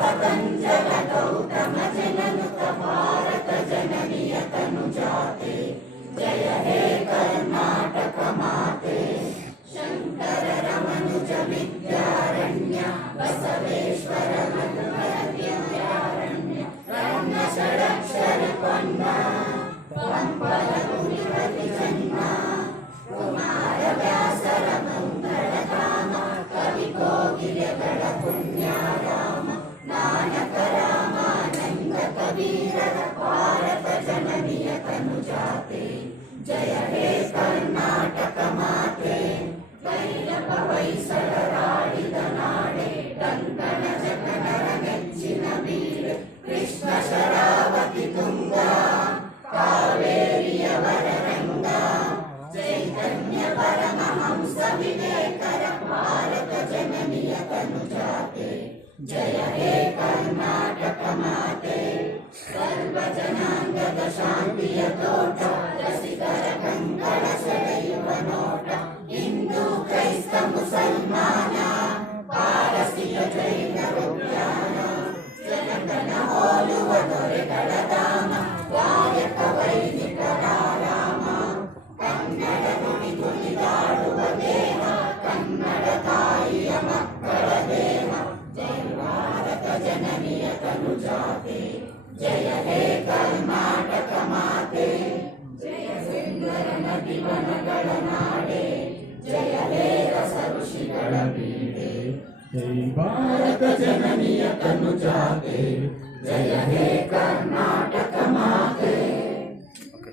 पतंजल गौतम जननुत भारत जननीय तनुजाते जय हे कर्नाटक माते शंकर रमनुज विद्यारण्य बसवेश्वर मधुकर विद्यारण्य रम्य षडक्षर पन्ना पंपल मुनिपति जन्मा कुमार व्यासर मंगल धाम कवि कोकिलगढ़ पुण्याराम नानक रामानंद कबीरर भारत जननीय तनुजाते जय हे कर्नाटक माते भैरव ಹೊಯ್ಸಳರಾಡಿದ ನಾಡೆ ಕಂಕಣ ಜಗನರ ನೆಚ್ಚಿನ ಬೀಡೆ ಕೃಷ್ಣ ಶರಾವತಿ ತುಂಗ ಕಾವೇರಿಯವರ ರಂಗ ಚೈತನ್ಯ ಪರಮಹಂಸ ವಿವೇಕರ ಭಾರತ ಜನನಿಯ ತನುಜಾತೆ ಜಯ ಹೇ ಕರ್ನಾಟಕ ಮಾತೆ ಸರ್ವ ಜನಾಂಗದ ಶಾಂತಿಯ ತೋಟ ರಸಿಕರ ಕಂಕಣ ಸೆಳೆಯುವ ನೋಟ ಹಿಂದೂ ಕ್ರೈಸ್ತ ಮುಸಲ್ಮಾನ ಪಾರಸಿಯ ಜೈನ ಉದ್ಯಾನ ಜನಗಣ ಹೋಲುವ ದೊರೆಗಳ ಧಾಮ ಗಾಯಕ ವೈದಿಕರ ರಾಮ ಕನ್ನಡ ನುಡಿ ತುಳಿದಾಡುವ ದೇಹ ಕನ್ನಡ ತಾಯಿಯ ಮಕ್ಕಳ ದೇಹ ಜಯ ಭಾರತ ಜನನಿಯ ತನುಜಾತೆ ಜಯ ಹೇ ಕರ್ನಾಟಕ ಮಾತೆ ಜಯ ಸುಂದರ ನದಿ ವನಗಳ ನಾಡೆ ಜಯ ಹೇ ರಸ ಋಷಿಗಳ ಬೀಡೆ ಜೈ ಭಾರತ ಜನನಿಯ ತನುಜಾತೆ ಜಯ ಹೇ ಕರ್ನಾಟಕ ಮಾತೆ